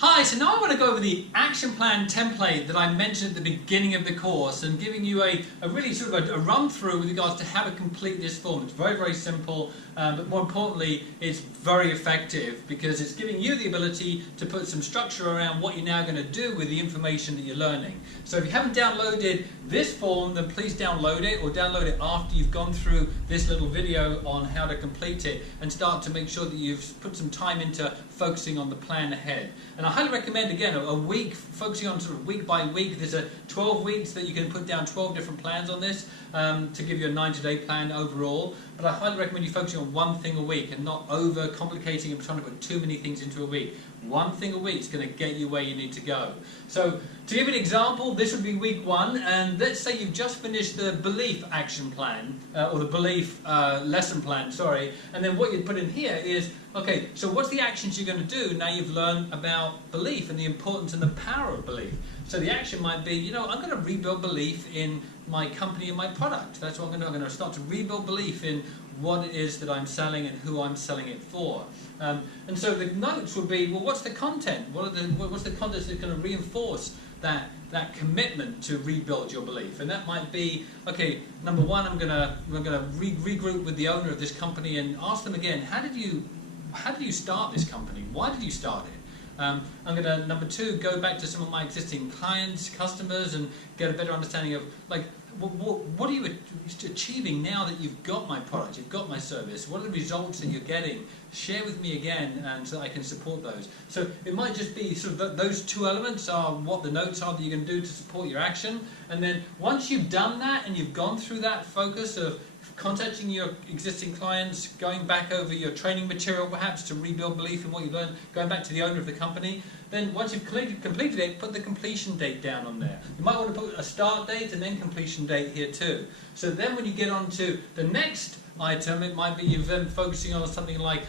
Hi, so now I want to go over the action plan template that I mentioned at the beginning of the course and giving you a really sort of a run through with regards to how to complete this form. It's very, very simple, but more importantly, it's very effective because it's giving you the ability to put some structure around what you're now going to do with the information that you're learning. So if you haven't downloaded this form, then please download it or download it after you've gone through this little video on how to complete it and start to make sure that you've put some time into focusing on the plan ahead. And I highly recommend, again, a week, focusing on sort of week by week. There's 12 weeks that you can put down 12 different plans on this to give you a 90-day plan overall. But I highly recommend you focusing on one thing a week and not over-complicating and trying to put too many things into a week. One thing a week is going to get you where you need to go. So to give an example, this would be week 1, and let's say you've just finished the belief action plan, or the belief lesson plan, sorry, and then what you'd put in here is, okay, so what's the actions you're going to do now you've learned about belief and the importance and the power of belief? So the action might be, I'm going to rebuild belief in my company and my product. That's what I'm going to do. I'm going to start to rebuild belief in what it is that I'm selling and who I'm selling it for. And so the notes will be, well, what's the content? What's the content that's going to reinforce that commitment to rebuild your belief? And that might be, okay, number one, I'm going to regroup with the owner of this company and ask them again, how did you start this company? Why did you start it? I'm going to, number 2, go back to some of my existing clients, customers, and get a better understanding of, like, what are you achieving now that you've got my product, you've got my service? What are the results that you're getting? Share with me again, and so I can support those. So it might just be sort of those 2 elements are what the notes are that you're going to do to support your action. And then once you've done that and you've gone through that focus of contacting your existing clients, going back over your training material perhaps to rebuild belief in what you learned, going back to the owner of the company, then once you've completed it, put the completion date down on there. You might want to put a start date and then completion date here too. So then when you get on to the next item, it might be you're then focusing on something like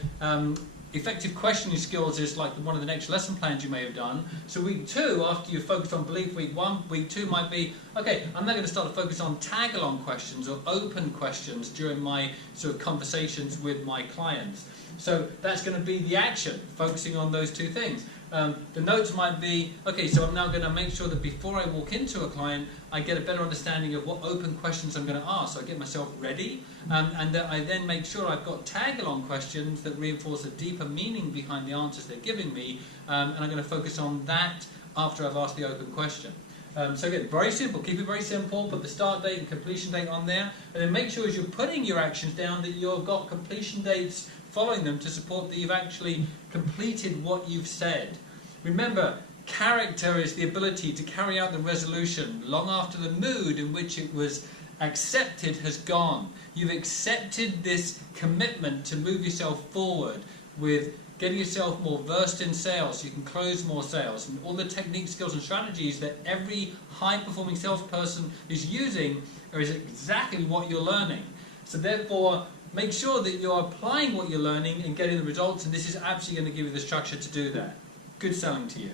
effective questioning skills is like one of the next lesson plans you may have done. So week 2, after you've focused on belief week 1, week 2 might be, okay, I'm now going to start to focus on tag-along questions or open questions during my sort of conversations with my clients. So that's going to be the action, focusing on those 2 things. The notes might be, okay, so I'm now going to make sure that before I walk into a client, I get a better understanding of what open questions I'm going to ask. So I get myself ready, and that I then make sure I've got tag-along questions that reinforce a deeper meaning behind the answers they're giving me, and I'm going to focus on that after I've asked the open question. So again, very simple, keep it very simple, put the start date and completion date on there, and then make sure as you're putting your actions down that you've got completion dates following them to support that you've actually completed what you've said. Remember, character is the ability to carry out the resolution long after the mood in which it was accepted has gone. You've accepted this commitment to move yourself forward with getting yourself more versed in sales so you can close more sales, and all the techniques, skills and strategies that every high-performing salesperson is using is exactly what you're learning. So therefore, make sure that you're applying what you're learning and getting the results, and this is absolutely going to give you the structure to do that. Good selling to you.